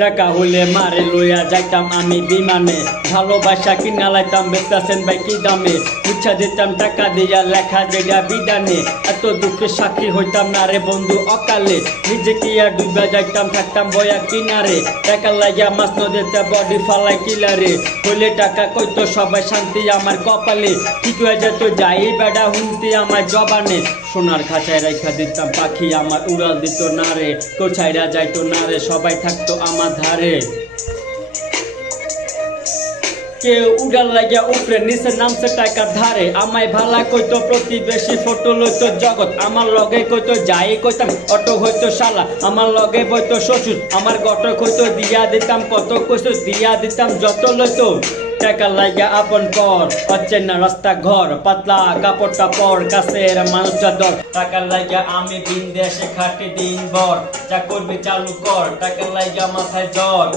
টাকা হইলে মারে লইয়া যাইতাম আমি বিমানে, ভালোবাসা কিনা লাইতাম বেচতাছেন ভাই কি দামে, ইচ্ছা দিতাম টাকা দিয়া লেখা যেটা বিধানে, এত দুঃখের সাক্ষী হইতাম না রে বন্ধু অকালে, নিজে কি আর ডুবা যাইতাম থাকতাম বয়া কিনারে, টাকা লাগিয়া মাছ নদীতে বডি ফালাই কিলারে, হইলে টাকা কইতো সবাই শান্তি আমার কপালে, ঠিক হয়ে যেত যাই বেড়া হুমতি আমার জবানে, সোনার খাঁচায় রাইখা দিতাম পাখি আমার উড়াল দিত না রে, কোথায়রা যাইতো না রে সবাই থাকতো আমার ধারে। কেউ উড়াল লাগিয়া উপরে নিচে নামছে টাকার ধারে, আমায় ভালা কইতো প্রতিবেশী ফটো লইতো জগৎ, আমার লগে কইতো যাই কইতাম অটো হইতো শালা, আমার লগে বইতো শ্বশুর, আমার গটক হইতো দিয়া দিতাম কত কইতো দিয়া দিতাম যত লইতো, টাকা লাগা আপন পর হচ্ছে না রাস্তা ঘর, পাতলা কাপড়টা পর কাছের মানুষ চাদর, টাকা লাগা আমি বিন দেশে খাটি দিন ভর, যা করবি চালু কর, টাকা লাগা মাথায় জ্বর।